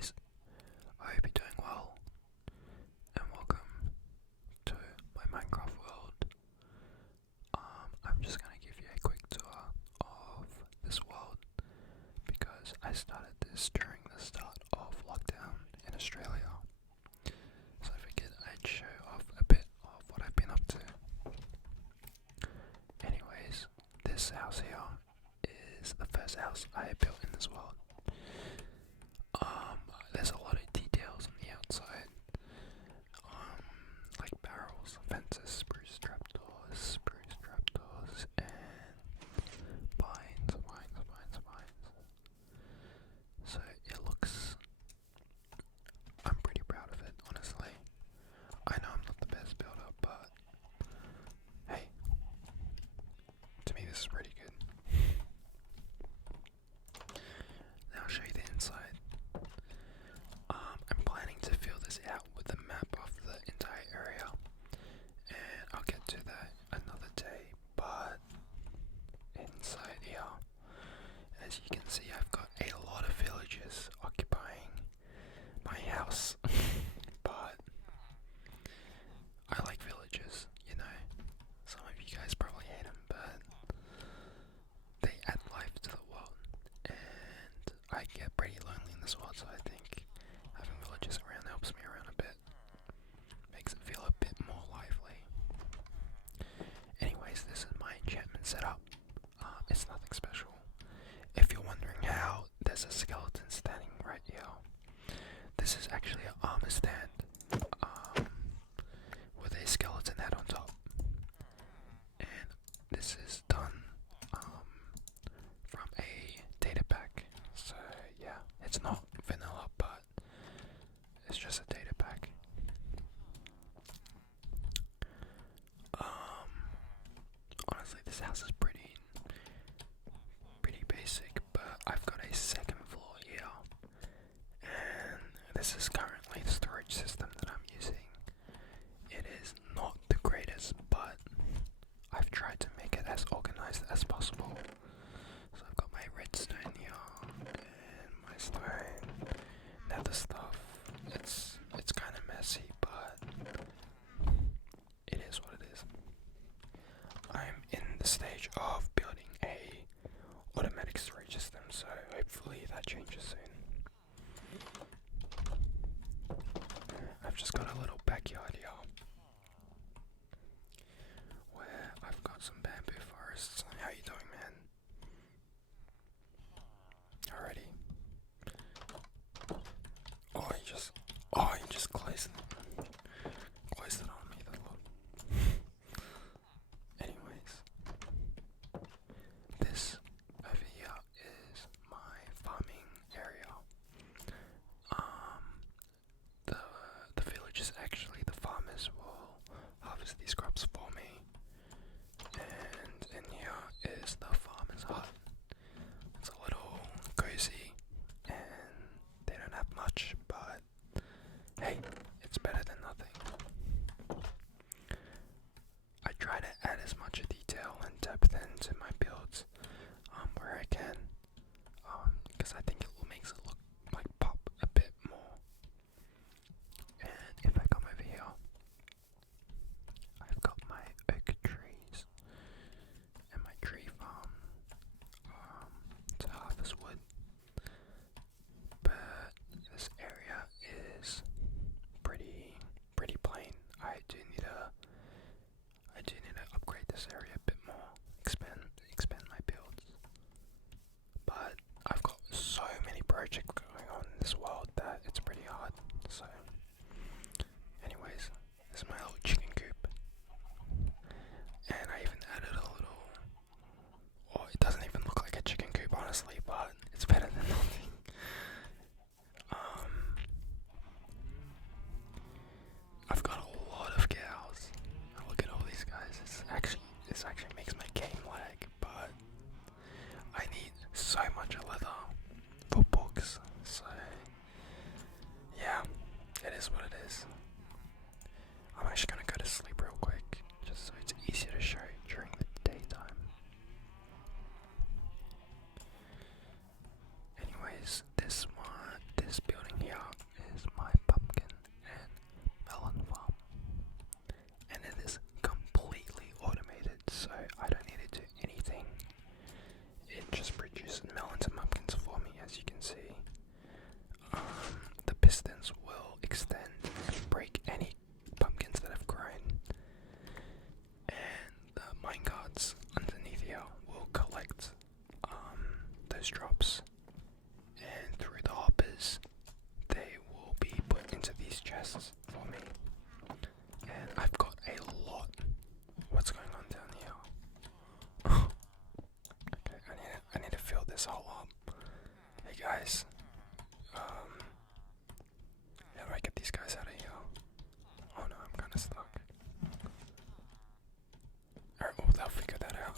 guys, I hope you're doing well, and welcome to my Minecraft world. I'm just gonna give you a quick tour of this world because I started this during the start of lockdown in Australia. So I figured I'd show off a bit of what I've been up to. Anyways, this house here is the first house I built in this world. There's a lot of details on the outside, like barrels, fences, spruce trapdoors, and vines. So it looks, I'm pretty proud of it, honestly. I know I'm not the best builder, but hey, to me this is pretty good. Now I'll show you the inside. I'm planning to fill this out with a map of the entire area, and I'll get to that another day. But inside here, as you can see, I've got a lot of villagers occupying my house. But I like villagers, you know. Some of you guys probably hate them, but they add life to the world, and I get pretty lonely in this world, so I think having villagers around helps me around a bit. Makes it feel a bit more lively. Anyways, this is my enchantment setup. It's nothing special. If you're wondering how there's a skeleton standing right here, this is actually an armor stand with a skeleton head on top. And this is done from a data pack. So yeah, it's not vanilla, but it's just a data pack. Honestly, this house is pretty basic, but I've got a second floor here, and this is currently the storage system that I'm using. It is not the greatest, but I've tried to make it as organized as possible. So I've got my redstone here, and my stone, nether stuff. It's kind of messy, but it is what it is. I'm in the stage of building a automatic storage system, so hopefully that changes soon. I've just got a little backyard here where I've got some bamboo forests. How you doing, man? Alrighty. You just closed it on me, that lot. Anyways, this over here is my farming area. The villagers, actually, the farmers will harvest these crops for me. And in here is the farmer's hut. It's a little cozy, and they don't have much, but hey, it's better than nothing. I try to add as much detail and depth into my builds where I can, because I think it makes it look like pop a bit more. And if I come over here, I've got my oak trees and my tree farm to harvest wood. But this area is pretty plain. I do need to upgrade this area a bit more, expand my builds. But I've got so many projects going on in this world that it's pretty hard. So anyways, this is my little chicken coop. And I even added a little, it doesn't even look like a chicken coop, honestly, but it's better than nothing. I've got a lot of cows. Look at all these guys. This actually makes my game lag, but I need so much leather for books. So yeah, it is what it is. I'm actually gonna go to sleep real quick, just so it's easier to show during the daytime. anyways, how do I get these guys out of here? Oh no, I'm kind of stuck. Alright, well, they'll figure that out.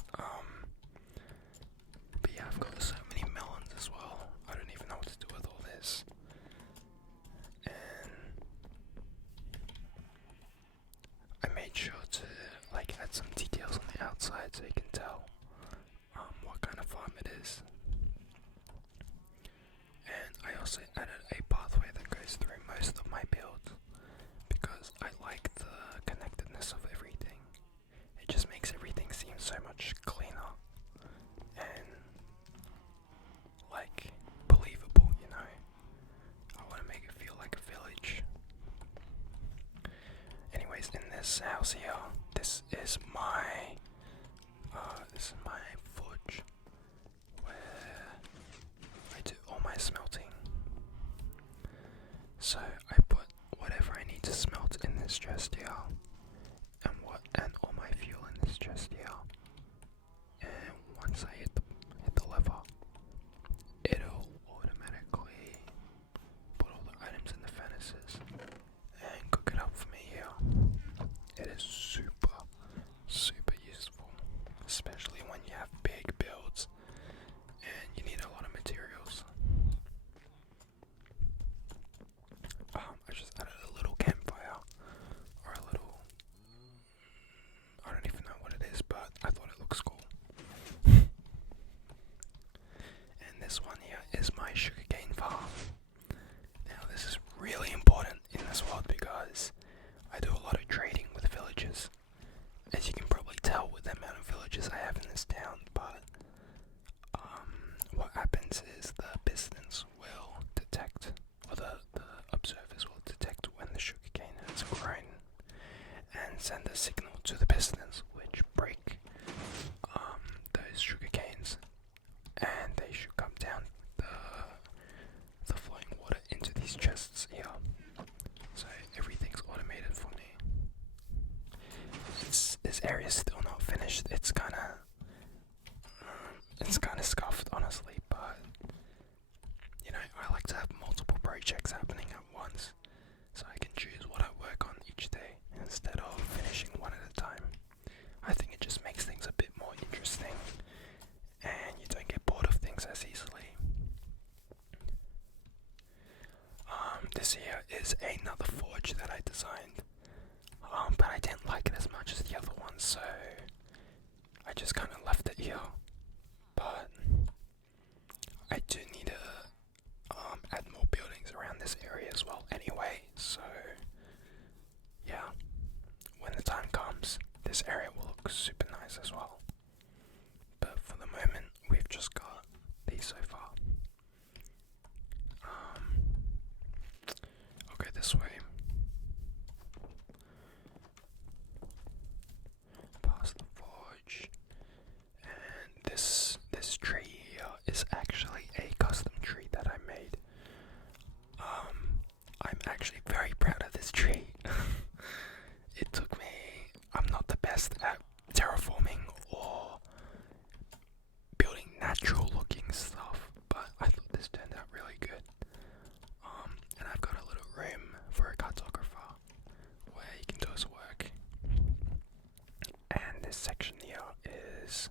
But yeah, I've got so many melons as well. I don't even know what to do with all this. And I made sure to like add some details on the outside so you can tell what kind of farm it is. And I also added a pathway that goes through most of my build because I like the connectedness of everything. It just makes everything seem so much cleaner and like believable, you know. I want to make it feel like a village. Anyways, in this house here, this is my forge where I do all my smelting. So I put whatever I need to smelt in this chest here, and all my fuel in this chest here. And once I hit the lever, it'll automatically put all the items in the furnaces and cook it up for me here. It is super, super useful, especially when you have big builds and you need a lot of materials. I just added a little campfire, or a little, I don't even know what it is, but I thought it looks cool. And this one here is my Sugarcane Farm. Now this is really important in this world because I do a lot of trading with villagers. As you can probably tell with the amount of villages I have in this town, but what happens is the pistons will detect, or the observers will detect when the sugarcane has grown and send a signal to the pistons which break those sugar canes, and they should come down the flowing water into these chests here. So everything's automated for me. This area's still not finished. It's kind of scuffed, honestly, but you know, I like to have multiple projects happening at once so I can choose what I work on each day instead of finishing one at a time. I think it just makes things a bit more interesting and you don't get bored of things as easily. This here is another forge that I designed, but I didn't like it as much as the other one, so I just kind of left it here. But I do need to add more buildings around this area as well anyway, so yeah, when the time comes, this area will look super nice as well. But for the moment, we've just got these so far. I'll go this way. Past the forge. And this tree here is actually a custom tree that I made. I'm actually very proud of this tree. It took me, I'm not the best at terraforming or building natural looking stuff, but I thought this turned out really good. And I've got a little room for a cartographer where he can do his work. And this section here is,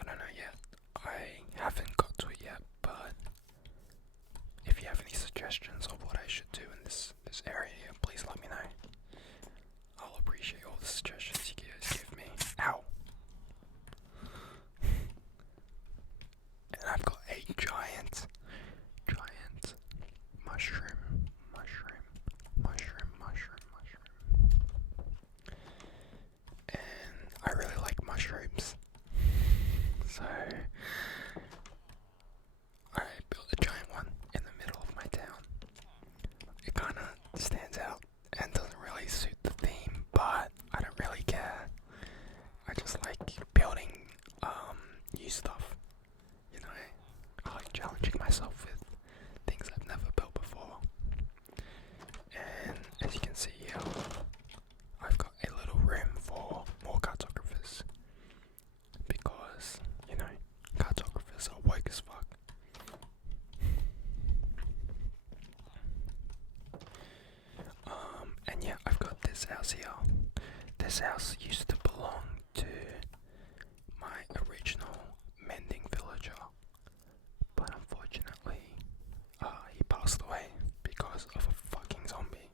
I don't know yet. I haven't got to it yet, but if you have any suggestions of what I should do in this area here, please let me know. I'll appreciate all the suggestions you guys give me. Ow! And I've got a giant mushroom. And I really like mushrooms. So I built a giant one in the middle of my town. It kind of stands out and doesn't really suit the theme, but I don't really care. I just like building new stuff. You know, I like challenging myself with things I've never built before. And as you can see here, I've got a little room for more cartographers because, you know, cartographers are woke as fuck. this house here. This house used to belong to my original mending villager, but unfortunately, he passed away because of a fucking zombie.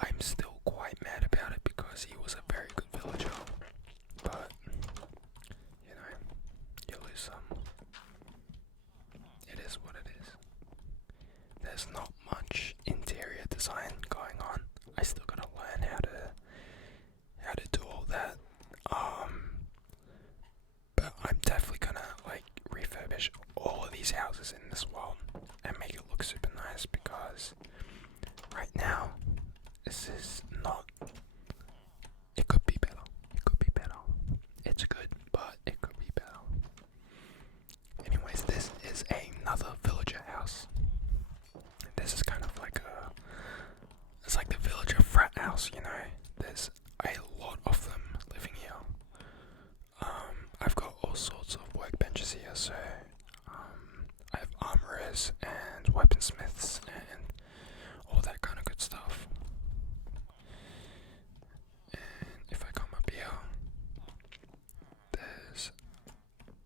I'm still quite mad about it because he was a very good villager, but you know, you lose some. It is what it is. There's not much interior design going on. I still gotta learn how to do all that. But I'm definitely gonna like refurbish all of these houses in this world and make it look super nice because right now this is not. It could be better. It could be better. It's good, but it could be better. Anyways, this is another villager house. This is kind of like it's like the villager frat house, you know. There's a lot of them living here. I've got all sorts of workbenches here, so I have armorers and weaponsmiths and all that kind of good stuff. And if I come up here,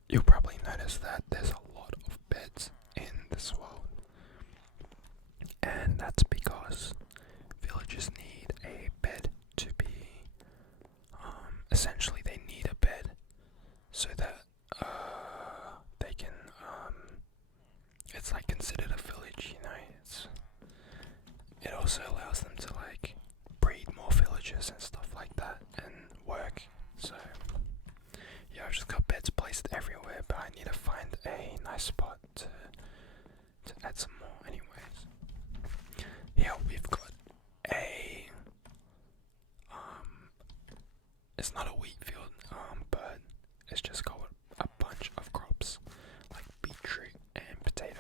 you'll probably notice that there's a lot of beds in this world. And that's because villagers need a bed to be, essentially they need a bed so that they can, it's like considered a village, you know. It also allows them to like breed more villagers and stuff like that and work. So yeah, I've just got beds placed everywhere, but I need to find a nice spot to add some more. Anyways, here we've got it's not a wheat field, but it's just got a bunch of crops like beetroot and potato.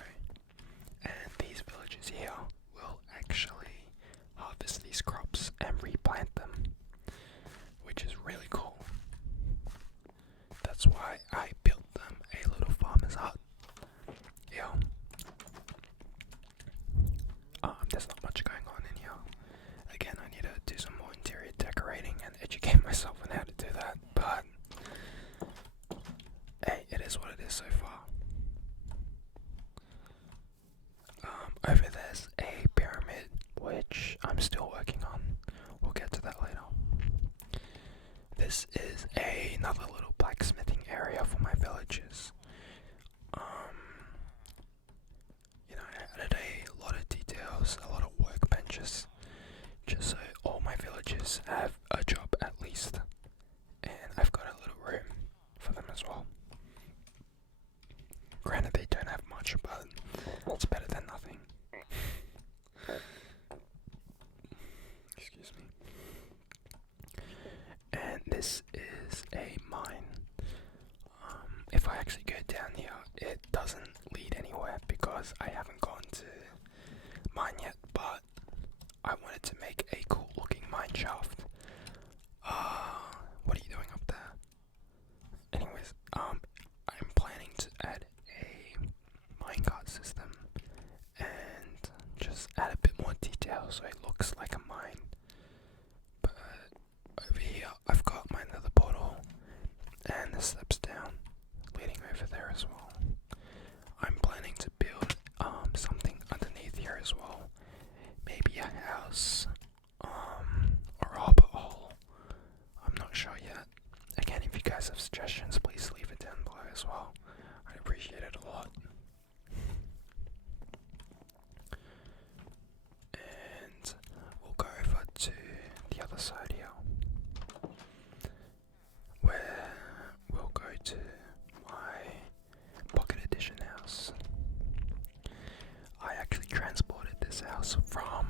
And these villagers here will actually harvest these crops and replant them, which is really cool. That's why I built them a little farmer's hut. Yeah. There's not much going on in here. Again, I need to do some more interior decorating and educate myself on how to do that, but hey, it is what it is so far. Over there's a pyramid, which I'm still working on. We'll get to that later. This is another little blacksmithing area for my villagers. You know, I added a lot of details, a lot of workbenches, just so all my villagers have a job at least. And I've got a little room for them as well. Granted, they don't have much, but it's better than nothing. Excuse me. And this is a mine. If I actually go down here, it doesn't lead anywhere because I haven't gone to mine yet, but I wanted to make a cool looking mine shaft. What are you doing up there? Anyways, I'm planning to add a minecart system and just add a bit more detail so it looks like a mine. But over here, I've got my nether portal and the steps down leading over there as well. I'm planning to build something underneath here as well. Maybe a house, or a hobbit hole. I'm not sure yet. Again, if you guys have suggestions, please leave it down below as well. I'd appreciate it a lot. And we'll go over to the other side here, where we'll go to my pocket edition house. I actually transported this house from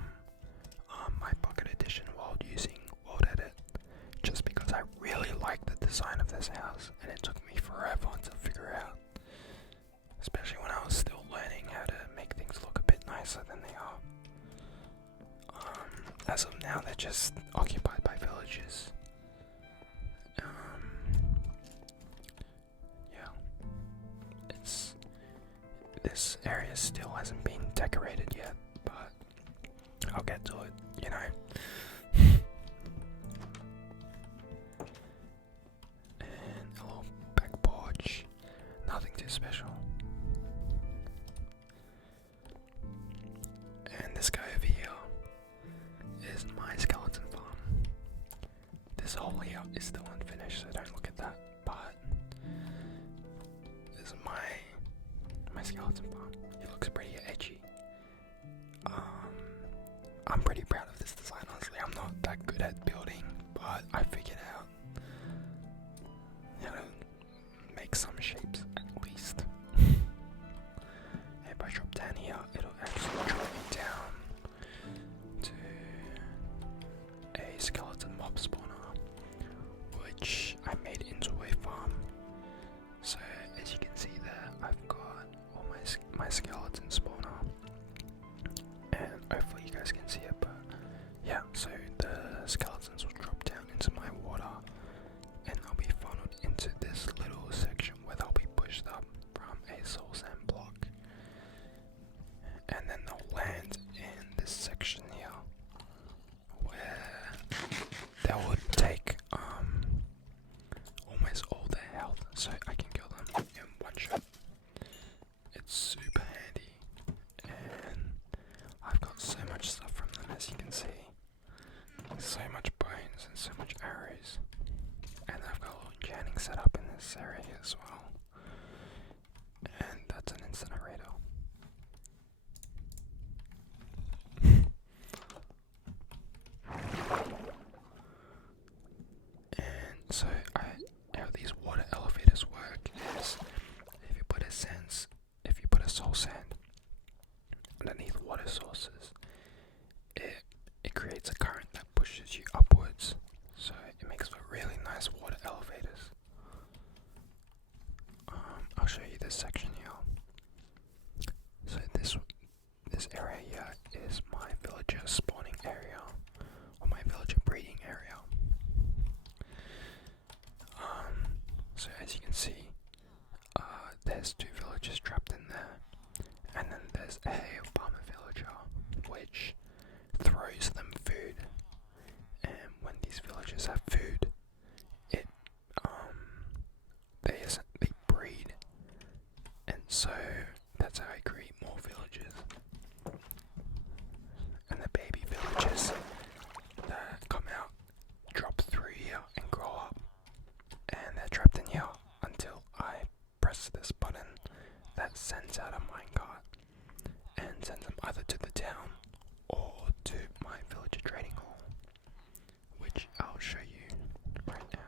my pocket edition while using World Edit, just because I really like the design of this house, and it took me forever to figure out, especially when I was still learning how to make things look a bit nicer than they are. As of now, they're just occupied by villagers. Yeah, this area still hasn't been decorated yet, but I'll get to it, you know. special. And this guy over here is my skeleton farm. This whole layout is still unfinished, so don't look at that. But this is my skeleton farm. It looks pretty edgy. I'm pretty proud of this design, honestly. I'm not that good at building, but I figured out how to make some shapes at least. If I drop down here, it'll actually drop me down to a skeleton mob spawner, which I made into a farm. So as you can see there, I've got all my skeleton spawner, and hopefully you guys can see it. But yeah, so the skeletons will drop down into my water, and they'll be funneled into this little section where they'll be pushed up from a soul sand block, and then they'll land in this section here where they would take almost all their health, so I can kill them in one shot. It's super handy, and I've got so much stuff from them, as you can see. So much bones and so much arrows, and I've got a little enchanting setup in this area as well, and that's an incinerator. And so how these water elevators work is if you put a soul sand underneath water sources, it creates a current that pushes you upwards, so it makes for really nice water elevators. I'll show you this section here. So this area here is my villager spawning area, or my villager breeding area. So as you can see, there's 2 villagers trapped in there, and then there's a farmer villager which throws them food, and when these villagers have food, they breed, and so that's how I create more villagers. And the baby villagers that come out drop through here and grow up, and they're trapped in here until I press this button that sends out a minecart and sends them either to the town or to my villager trading hall, which I'll show you right now.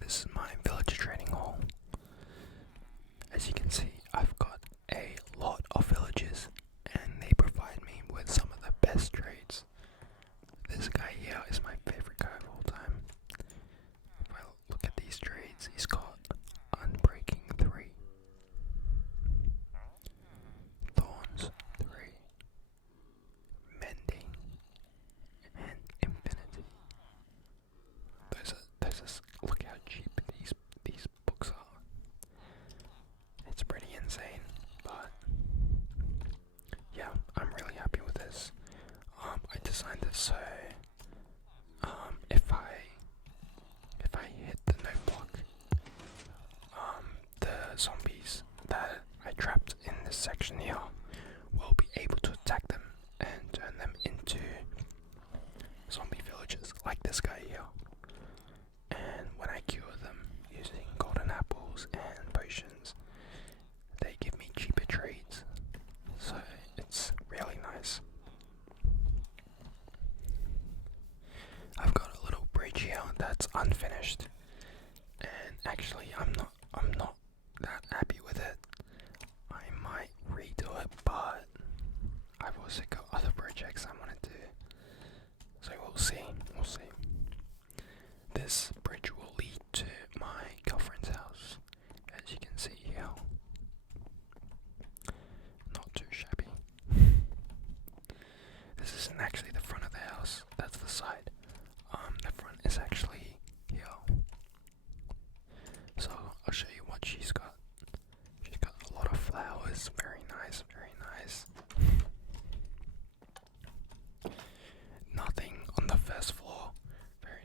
This is my villager trading hall. As you can see, I've got a lot of villagers, and they provide me with some of the best trades. This guy here is my favorite guy of all time. If I look at these trades, he's got Unbreaking 3, Thorns 3, Mending, and Infinity. Look how cheap these books are. It's pretty insane, but yeah, I'm really happy with this. I designed it so if I hit the no block, the zombies that I trapped in this section here will be able to attack them and turn them into zombie villagers like this guy here. And when I cure them using golden apples and potions, they give me cheaper trades, so it's really nice. I've got a little bridge here that's unfinished, and actually I'm not that happy with it. I might redo it, but I've also got other projects I want to do, so we'll see. This bridge will lead to my girlfriend's house, as you can see here. Not too shabby. This isn't actually the front of the house, that's the side. The front is actually here. So I'll show you what she's got. She's got a lot of flowers, very nice, very nice. Nothing on the first floor, very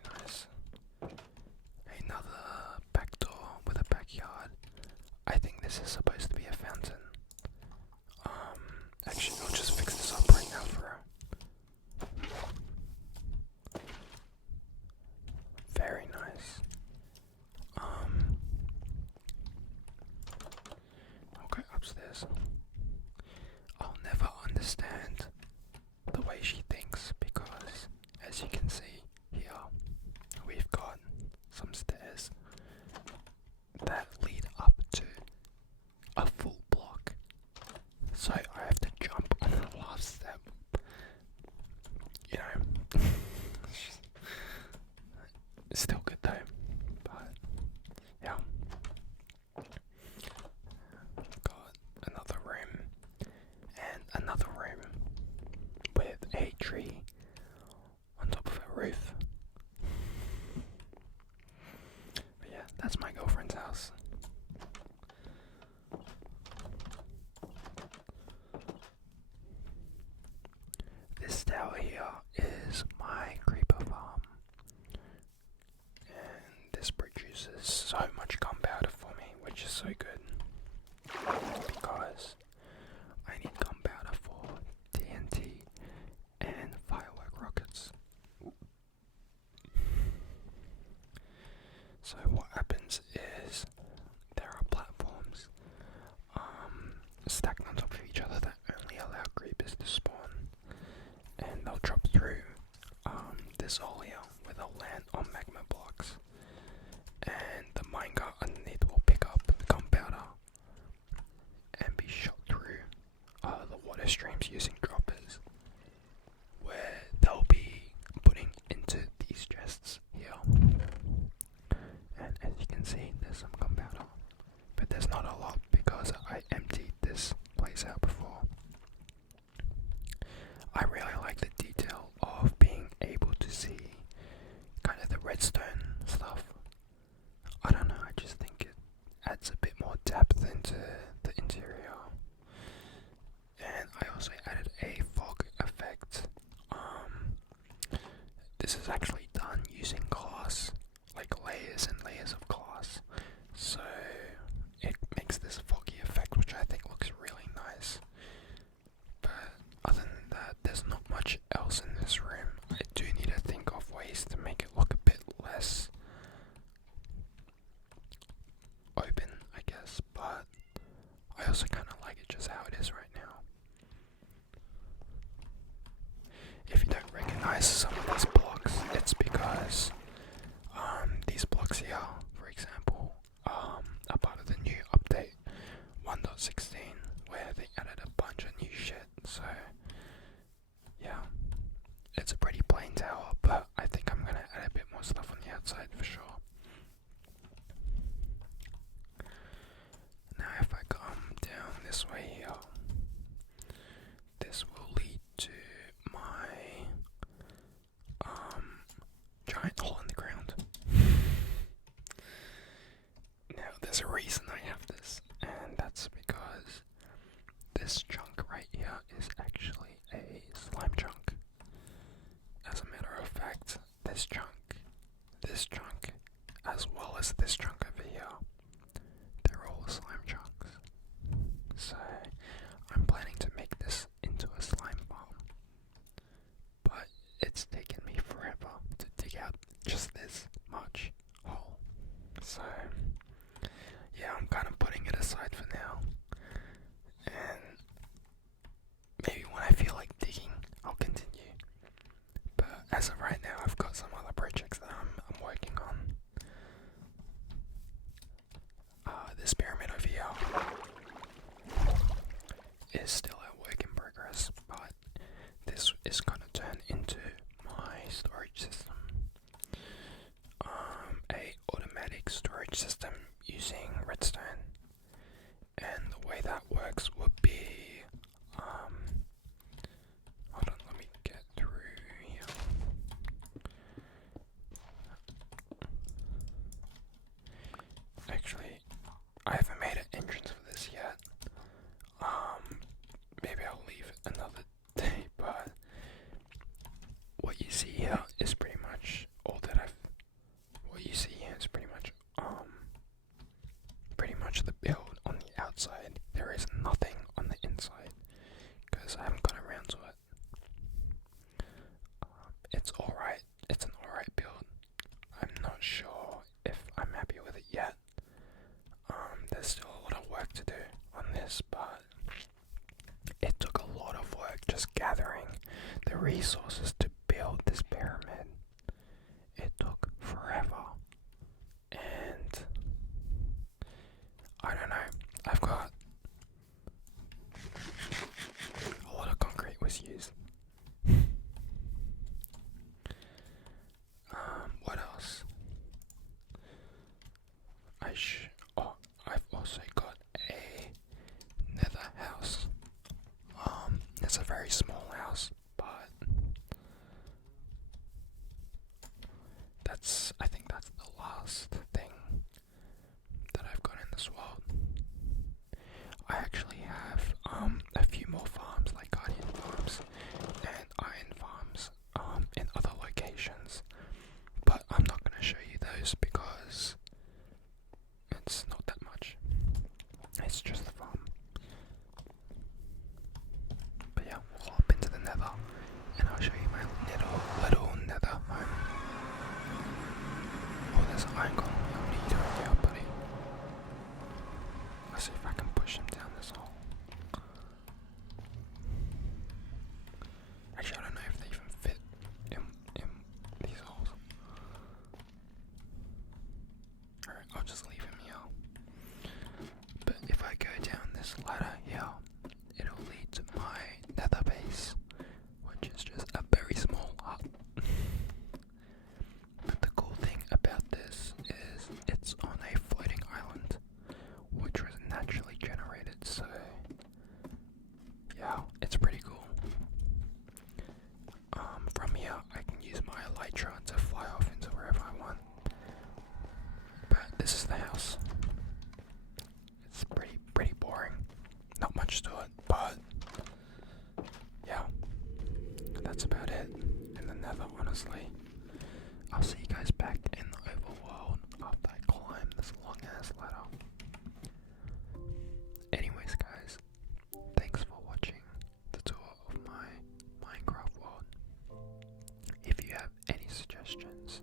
this is supposed to be a fountain. Actually, I'll just fix this up right now for her. Very nice. I'll go upstairs. I'll never understand the way she thinks because, as you can see here, we've got some stairs that lead up to a full block. So I have to jump on the last step. You know, it's still good though. But yeah, got another room and another room with a tree on top of a roof. But yeah, that's my girlfriend's house. This tower here is my creeper farm, and this produces so much gunpowder for me, which is so good because I need gunpowder for TNT and firework rockets. So what happens is there are platforms stacked on top of each other that only allow creepers to spawn, and they'll drop through this hole here where they'll land on magma blocks, and the minecart underneath will pick up the gunpowder and be shot through the water streams using droppers, where they'll be putting into these chests here. And as you can see, there's some gunpowder, but there's not a lot because I emptied this place out before. I really like the detail of being able to see kind of the redstone stuff. I don't know, I just think it adds a bit more depth into the interior. And I also added a fog effect. This is actually done using glass, like layers and layers of glass. So it makes this foggy effect, which I think looks really nice. But other than that, there's not much else in this room. I do need to think of ways to make it look a bit less open, I guess, but I also kind of like it just how it is right now. If you don't recognize some of these blocks, it's because these blocks here, for example, are part of the new update 1.16, where they added a bunch of new shit. So yeah, it's a pretty plain tower, but I think I'm gonna add a bit more stuff on the outside for sure. Now if I come down this way here, this will lead to my giant hole in the ground. Now there's a reason I have this, and that's because this chunk right here is actually a slime chunk. As a matter of fact, this chunk, as well as this chunk over here, they're all slime chunks. So I'm planning to make this into a slime farm, but it's taken me forever to dig out just this much hole. So yeah, I'm kind of putting it aside for now, and maybe when I feel like digging, I'll continue. But as of right now, I've got some other projects that I'm working on. This pyramid over here is still a work in progress, but this is gonna turn into my storage system. A automatic storage system using redstone, and the way that works would be hold on, let me get through here. just gathering the resources to build this pyramid. It took forever. And I don't know, I've got a lot of concrete was used. What else? I've also got a Nether House. It's a very small house, but I think that's the last thing that I've got in this world. I actually have a few more farms, like guardian farms and iron farms, in other locations, but I'm not going to show you those because it's not that much. It's just a farm. But yeah, we'll hop into the Nether and I'll show you my little Nether home. Oh, there's an iron golem. What are you doing here, buddy? Let's see if I can push him down this hole. Actually, I don't know if they even fit in these holes. Alright, I'll just leave him here. But if I go down this ladder here, it'll lead to my Nether base, which is just a very small hut. But the cool thing about this is it's on a floating island, which was naturally generated, so yeah, it's pretty cool. From here I can use my elytra to fly off into wherever I want. But this is the house. It's pretty boring. Not much to it, but yeah, that's about it in the Nether, honestly. I'll see you guys back in the overworld after I climb this long ass ladder. Anyways guys, thanks for watching the tour of my Minecraft world. If you have any suggestions